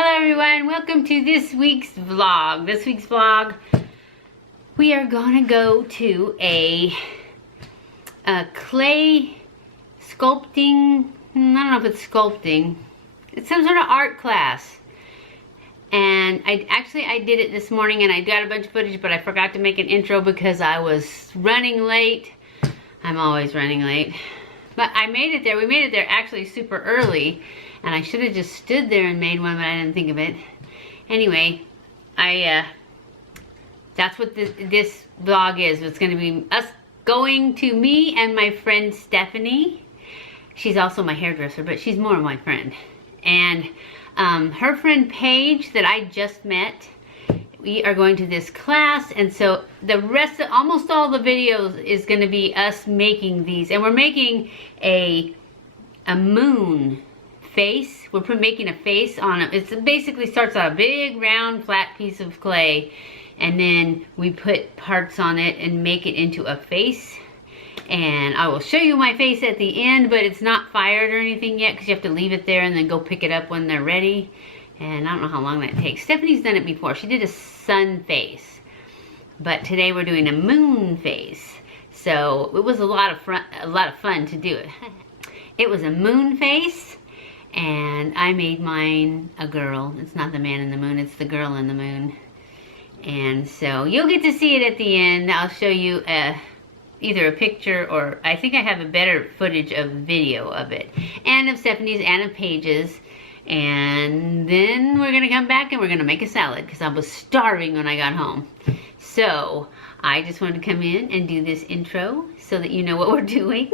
Hello everyone, welcome to this week's vlog. This week's vlog, we are gonna go to a clay sculpting, I don't know if it's sculpting, it's some sort of art class. And I did it this morning and I got a bunch of footage, but I forgot to make an intro because I was running late. I'm always running late. But I made it there, we made it there actually super early. And I should have just stood there and made one, but I didn't think of it. Anyway, that's what this vlog is. It's going to be us going to me and my friend Stephanie. She's also my hairdresser, but she's more my friend. And her friend Paige that I just met, we are going to this class. And so the rest of, almost all the videos is going to be us making these. And we're making a moon face. We're making a face on it. It basically starts on a big round flat piece of clay, and then we put parts on it and make it into a face. And I will show you my face at the end, but it's not fired or anything yet because you have to leave it there and then go pick it up when they're ready. And I don't know how long that takes. Stephanie's done it before. She did a sun face, but today we're doing a moon face. So it was a lot of fun to do it. It was a moon face. And I made mine a girl. It's not the man in the moon, it's the girl in the moon. And so you'll get to see it at the end. I'll show you either a picture or I think I have a better footage of video of it. And of Stephanie's and of Paige's. And then we're gonna come back and we're gonna make a salad because I was starving when I got home. So I just wanted to come in and do this intro so that you know what we're doing.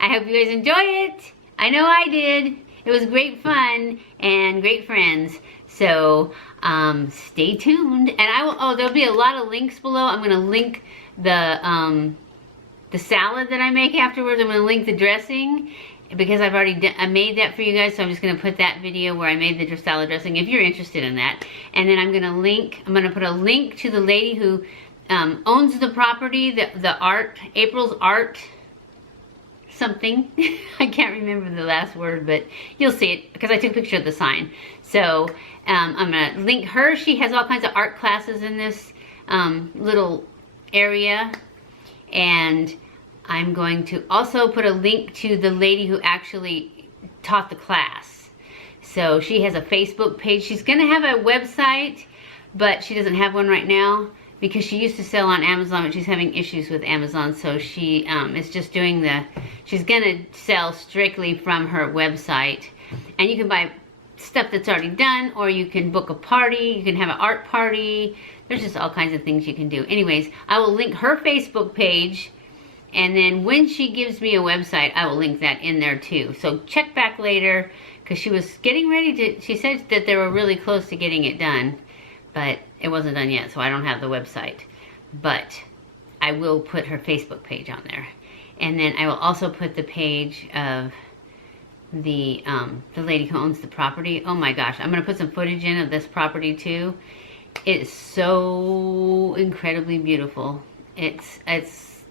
I hope you guys enjoy it. I know I did. It was great fun and great friends. So stay tuned. And I will, there'll be a lot of links below. I'm gonna link the salad that I make afterwards. I'm gonna link the dressing because I've already I made that for you guys. So I'm just gonna put that video where I made the salad dressing if you're interested in that. And then I'm gonna put a link to the lady who owns the property, the art, April's art, something. I can't remember the last word, but you'll see it because I took a picture of the sign. So I'm gonna link her. She has all kinds of art classes in this little area. And I'm going to also put a link to the lady who actually taught the class. So she has a Facebook page. She's gonna have a website, but she doesn't have one right now because she used to sell on Amazon, but she's having issues with Amazon. So she is just doing she's gonna sell strictly from her website. And you can buy stuff that's already done, or you can book a party, you can have an art party. There's just all kinds of things you can do. Anyways, I will link her Facebook page, and then when she gives me a website, I will link that in there too. So check back later, because she was getting ready to, she said that they were really close to getting it done, but it wasn't done yet, so I don't have the website. But I will put her Facebook page on there. And then I will also put the page of the lady who owns the property. Oh my gosh, I'm gonna put some footage in of this property too. It's so incredibly beautiful. It's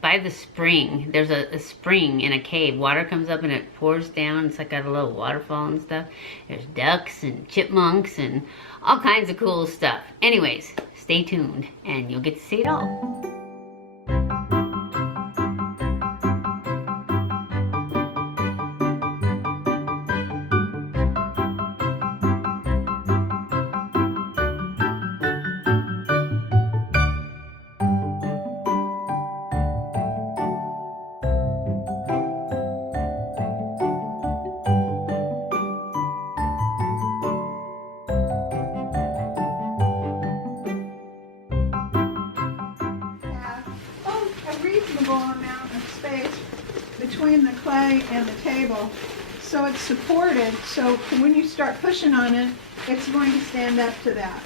by the spring. There's a spring in a cave. Water comes up and it pours down. It's like got a little waterfall and stuff. There's ducks and chipmunks and all kinds of cool stuff. Anyways, stay tuned and you'll get to see it all. Amount of space between the clay and the table, so it's supported, so when you start pushing on it, it's going to stand up to that.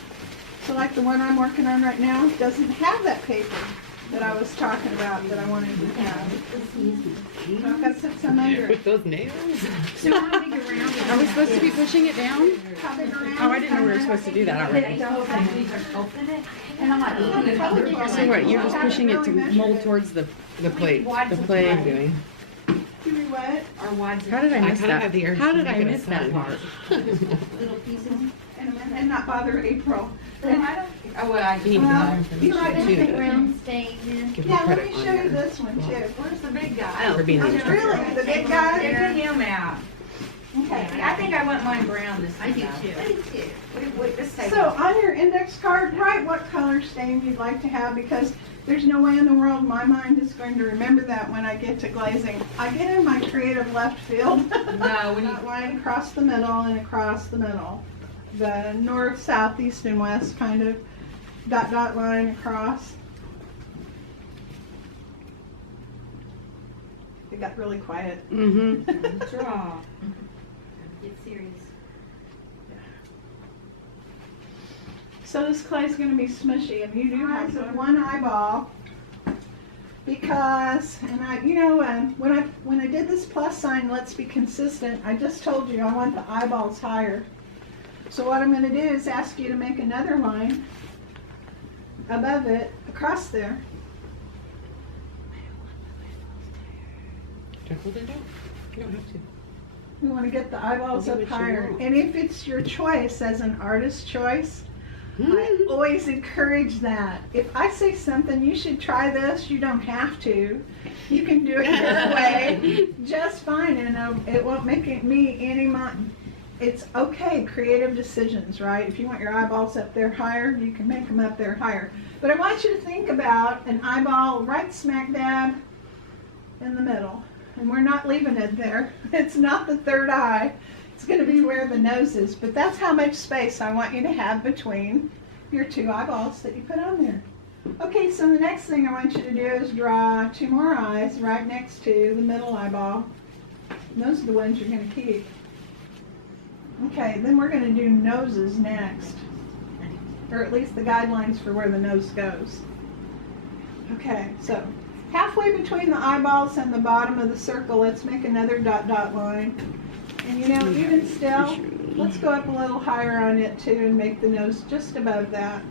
So like the one I'm working on right now doesn't have that paper that I was talking about that I wanted to have. So I've got to put some under it. With those nails? So how big around it? Are we supposed to be pushing it down? How big around Oh, I didn't know we were supposed to do that already. So what, you're just pushing it to mold towards the plate, the play doing. Do we what? Our wads. How did I miss kinda that? have the urge How to did I make it a miss that sun. part? Little pieces. And not bother April. And I don't. Oh well, I You need Well, to you might too. think round stain in. Give Yeah, them let credit me on show you their- this one too. Where's the big guy? for being Oh, an instructor. really? The big guy? Take him out. Okay. I think I want mine brown this time. I do too. Wait, this table. So on your index card, write what color stain you'd like to have, because there's no way in the world my mind is going to remember that when I get to glazing. I get in my creative left field. No, when you. That line across the middle and across the middle. The north, south, east, and west kind of dot line across. It got really quiet. Mm-hmm. Draw. Get serious. So this clay is going to be smushy, and you do have to one eyeball, because, and I, you know, when I did this plus sign, let's be consistent, I just told you I want the eyeballs higher. So what I'm going to do is ask you to make another line above it, across there. Well, then don't. You don't have to. We want to get the eyeballs Do up what you higher. want. And if it's your choice as an artist choice, I always encourage that. If I say something, you should try this, you don't have to. You can do it your way just fine, and it won't make me any money. It's okay, creative decisions, right? If you want your eyeballs up there higher, you can make them up there higher. But I want you to think about an eyeball right smack dab in the middle. And we're not leaving it there. It's not the third eye. It's going to be where the nose is. But that's how much space I want you to have between your two eyeballs that you put on there. Okay, so the next thing I want you to do is draw two more eyes right next to the middle eyeball. And those are the ones you're going to keep. Okay, then we're going to do noses next. Or at least the guidelines for where the nose goes. Okay, so halfway between the eyeballs and the bottom of the circle, let's make another dot line. And you know, even still, let's go up a little higher on it too and make the nose just above that.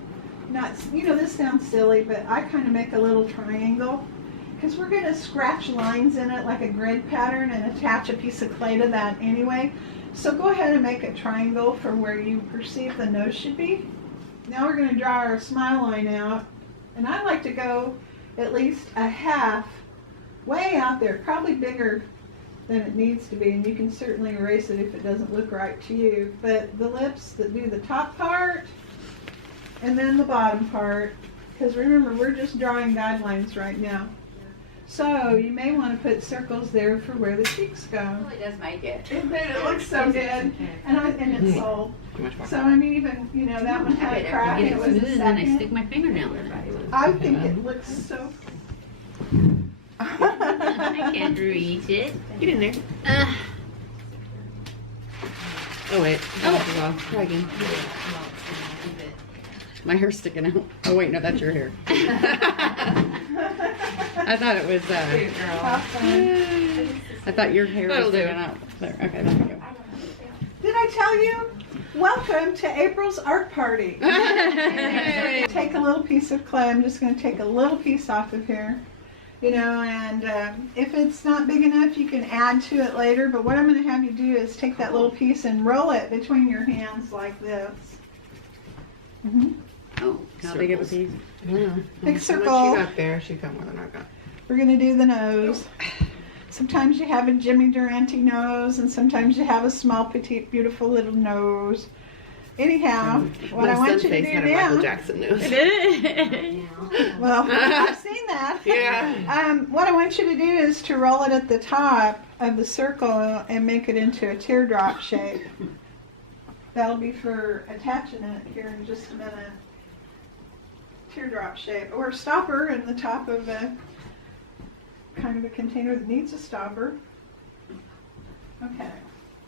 Not, you know, this sounds silly, but I kind of make a little triangle, because we're going to scratch lines in it like a grid pattern and attach a piece of clay to that anyway. So go ahead and make a triangle for where you perceive the nose should be. Now we're going to draw our smile line out, and I like to go at least a half way out there, probably bigger than it needs to be, and you can certainly erase it if it doesn't look right to you. But the lips that do the top part and then the bottom part, because remember, we're just drawing guidelines right now. So you may want to put circles there for where the cheeks go. It really does make it. It looks so good, and it's sold. Too much So I mean, even, you know, that one had a crack, Get and it it was a smooth, and I stick second. my fingernail in it. I think it looks so. I can't reach it. Get in there. Oh wait. Oh. Try again. My hair's sticking out. Oh wait, no, that's your hair. I thought it was. I thought your hair That'll was do. sticking out. There. Okay, there we go. Did I tell you? Welcome to April's art party. Take a little piece of clay. I'm just going to take a little piece off of here. You know, and if it's not big enough, you can add to it later. But what I'm going to have you do is take that little piece and roll it between your hands like this. Oh, How big of a piece? I don't know. Big How circle. much you got there? She got more than I got. We're going to do the nose. Sometimes you have a Jimmy Durante nose, and sometimes you have a small, petite, beautiful little nose. Anyhow, what My I want son's you to face do had a Michael now, Jackson nose. well, I've seen that. Yeah. What I want you to do is to roll it at the top of the circle and make it into a teardrop shape. That'll be for attaching it here in just a minute. Teardrop shape, or a stopper in the top of a kind of a container that needs a stopper. Okay.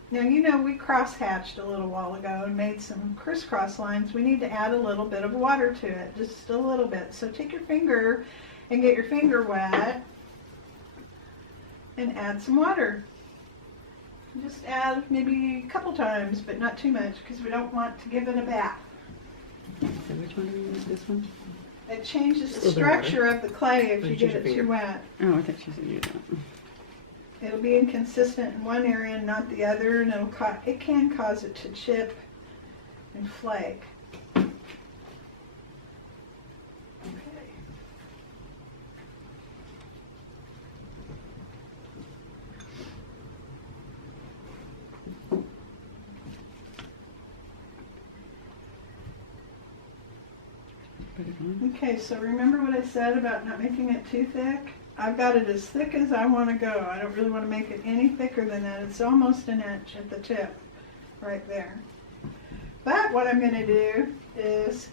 Now, you know, we cross-hatched a little while ago and made some crisscross lines. We need to add a little bit of water to it, just a little bit. So take your finger and get your finger wet and add some water. Just add maybe a couple times, but not too much, because we don't want to give it a bath. So which one do we use? This one? It changes Just a the little bit of structure of the clay if Or you use get your it too finger. wet. Oh, I thought she said you do that. it'll be inconsistent in one area and not the other, and it can cause it to chip and flake. Okay. Put it on. Okay, so remember what I said about not making it too thick? I've got it as thick as I want to go. I don't really want to make it any thicker than that. It's almost an inch at the tip, right there. But what I'm going to do is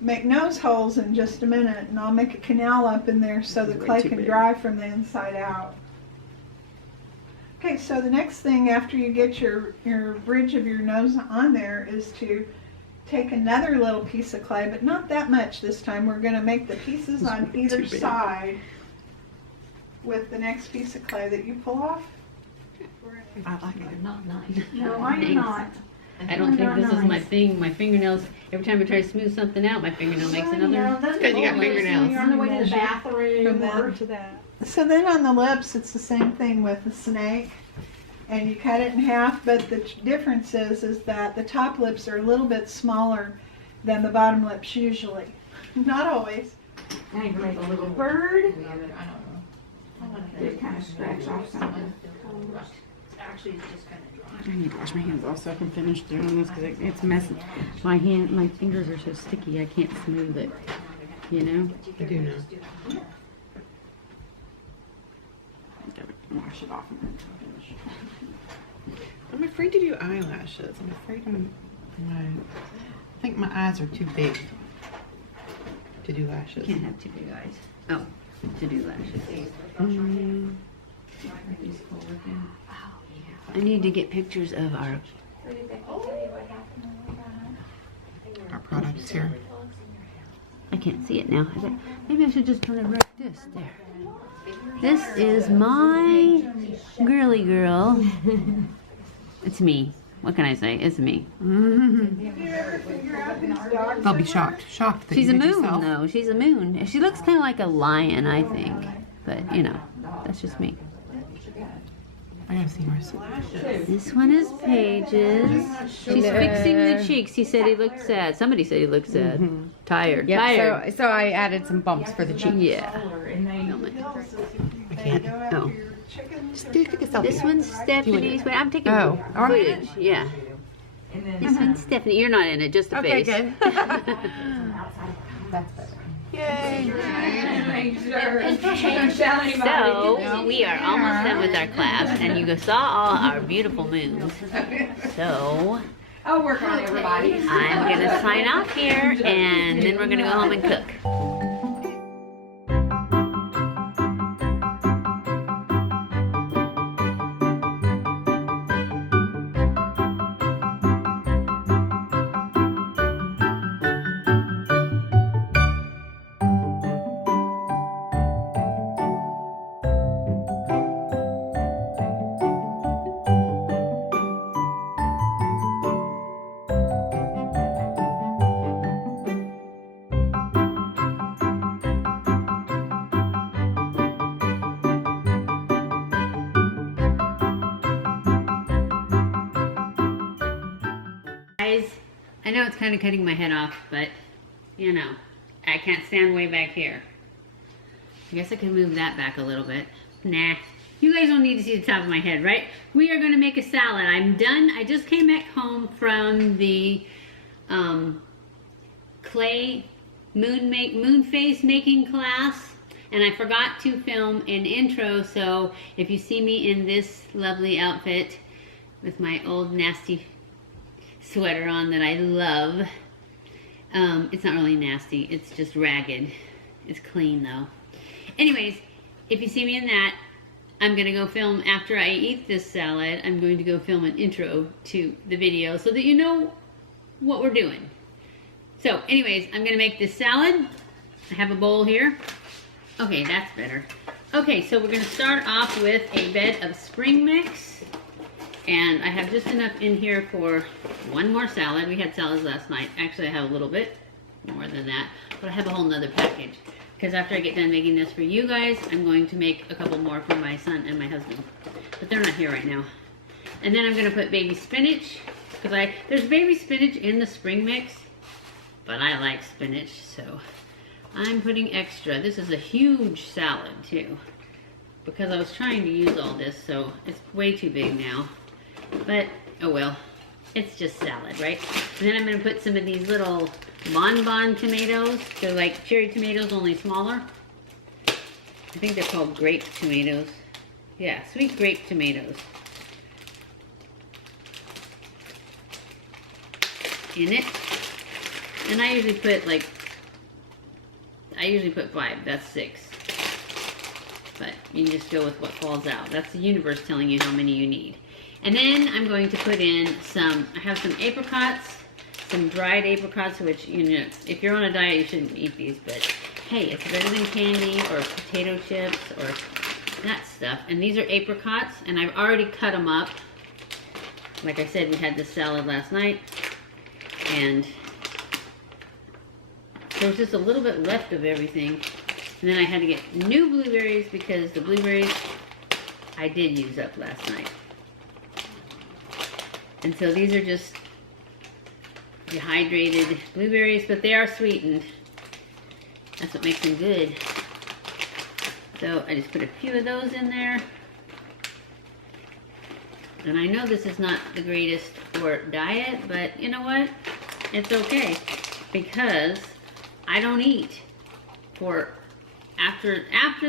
make nose holes in just a minute, and I'll make a canal up in there so the This is way clay too can big. dry from the inside out. Okay, so the next thing after you get your bridge of your nose on there is to take another little piece of clay, but not that much this time. We're going to make the pieces This is on way either too big. side with the next piece of clay that you pull off. I like it. Not nice. No, I am Thanks. not. I don't think this is my thing. My fingernails, every time I try to smooth something out, my fingernail makes another. It's because you got fingernails. You're on the way to the bathroom. From that to that. So then on the lips, it's the same thing with the snake. And you cut it in half, but the difference is that the top lips are a little bit smaller than the bottom lips usually. Not always. I need to make a little bird. Just kind of scratch off something. Actually, it's just kind of dry. I need to wash my hands off so I can finish doing this because it's messy. My fingers are so sticky I can't smooth it. You know? I do know. Gotta wash it off and then finish. I'm afraid to do eyelashes. I'm afraid I think my eyes are too big to do lashes. Can't have two big eyes. Oh, to do lashes. I need to get pictures of our. Our products here. I can't see it now. Maybe I should just turn it right this. There. This is my girly girl. It's me. What can I say? It's me. Did you ever figure out whose dog They'll be shocked. Shocked that She's you a did moon, yourself. though. She's a moon. She looks kind of like a lion, I think. But, you know, that's just me. I gotta see yours. This one is Paige's. She's fixing the cheeks. He said he looked sad. Somebody said he looked sad. Tired. Tired. Yeah, so I added some bumps for the cheek. Yeah. I can't. Oh. Take a selfie. This one's Stephanie's. Wait, I'm taking Oh, footage. Yeah. This one's Stephanie. You're not in it, just the Okay, face. good. That's better. Yay! So, we are almost done with our class, and you saw all our beautiful moons. So, I'll work on everybody. I'm going to sign off here, and then we're going to go home and cook. Guys, I know it's kind of cutting my head off, but, you know, I can't stand way back here. I guess I can move that back a little bit. Nah, you guys don't need to see the top of my head, right? We are going to make a salad. I'm done. I just came back home from the clay moon face making class, and I forgot to film an intro, so if you see me in this lovely outfit with my old nasty sweater on that I love, it's not really nasty, it's just ragged. It's clean though. Anyways, if you see me in that, I'm gonna go film after I eat this salad. I'm going to go film an intro to the video so that you know what we're doing. So anyways, I'm gonna make this salad. I have a bowl here. Okay, that's better. Okay, so we're gonna start off with a bed of spring mix. And I have just enough in here for one more salad. We had salads last night. Actually, I have a little bit more than that, but I have a whole nother package. Because after I get done making this for you guys, I'm going to make a couple more for my son and my husband. but they're not here right now. And then I'm gonna put baby spinach, because there's baby spinach in the spring mix, but I like spinach, so I'm putting extra. This is a huge salad too, because I was trying to use all this, so it's way too big now. But, oh well, it's just salad, right? And then I'm gonna put some of these little bonbon tomatoes. They're like cherry tomatoes, only smaller. I think they're called grape tomatoes. Yeah, sweet grape tomatoes. In it. And I usually put like, I usually put 5, that's 6. But you can just go with what falls out. That's the universe telling you how many you need. And then I'm going to put in some, I have some apricots, some dried apricots, which, you know, if you're on a diet, you shouldn't eat these, but hey, it's better than candy or potato chips or that stuff. And these are apricots, and I've already cut them up. Like I said, we had this salad last night, and there was just a little bit left of everything. And then I had to get new blueberries because the blueberries I did use up last night. And so these are just dehydrated blueberries, but they are sweetened. That's what makes them good. So I just put a few of those in there. And I know this is not the greatest for diet, but you know what? It's okay, because I don't eat for, after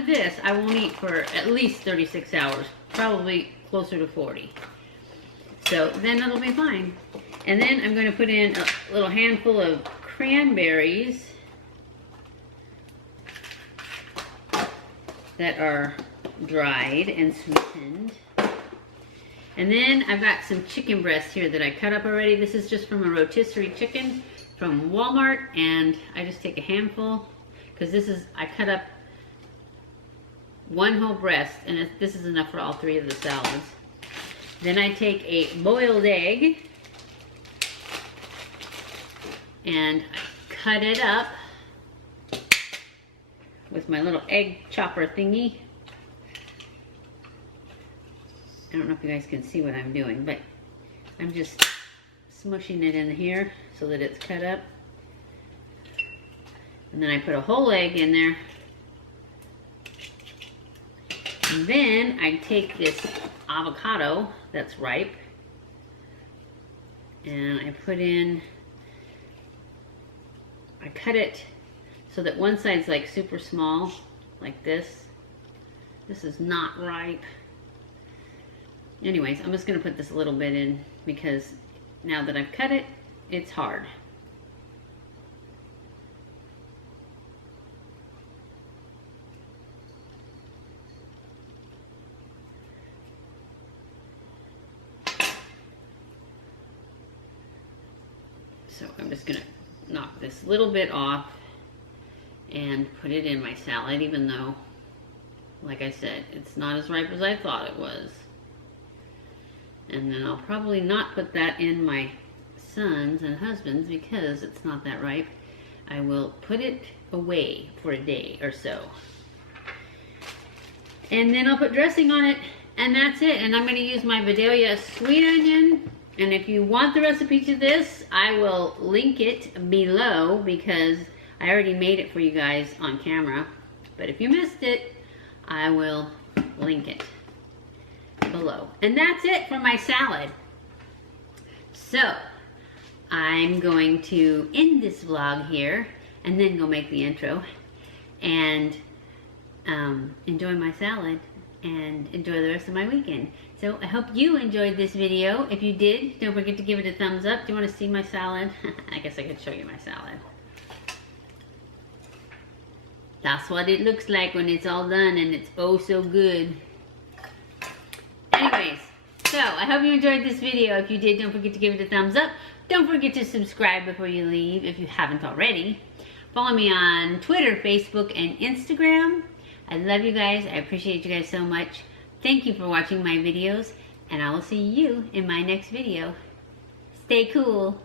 this, I won't eat for at least 36 hours, probably closer to 40. So then it'll be fine. And then I'm going to put in a little handful of cranberries that are dried and sweetened. And then I've got some chicken breasts here that I cut up already. This is just from a rotisserie chicken from Walmart, and I just take a handful, because this is, I cut up one whole breast, and this is enough for all 3 of the salads. Then I take a boiled egg and I cut it up with my little egg chopper thingy. I don't know if you guys can see what I'm doing, but I'm just smushing it in here so that it's cut up. And then I put a whole egg in there. And then I take this avocado that's ripe, and I put in, I cut it so that one side's like super small, like this. This is not ripe. Anyways, I'm just gonna put this a little bit in, because now that I've cut it, it's hard. So I'm just gonna knock this little bit off and put it in my salad, even though, like I said, it's not as ripe as I thought it was. And then I'll probably not put that in my son's and husband's because it's not that ripe. I will put it away for a day or so. And then I'll put dressing on it, and that's it. And I'm gonna use my Vidalia sweet onion. And if you want the recipe to this, I will link it below, because I already made it for you guys on camera. But if you missed it, I will link it below. And that's it for my salad. So I'm going to end this vlog here and then go make the intro and enjoy my salad and enjoy the rest of my weekend. So I hope you enjoyed this video. If you did, don't forget to give it a thumbs up. Do you want to see my salad? I guess I could show you my salad. That's what it looks like when it's all done, and it's oh so good. Anyways, so I hope you enjoyed this video. If you did, don't forget to give it a thumbs up. Don't forget to subscribe before you leave if you haven't already. Follow me on Twitter, Facebook, and Instagram. I love you guys. I appreciate you guys so much. Thank you for watching my videos, and I will see you in my next video. Stay cool.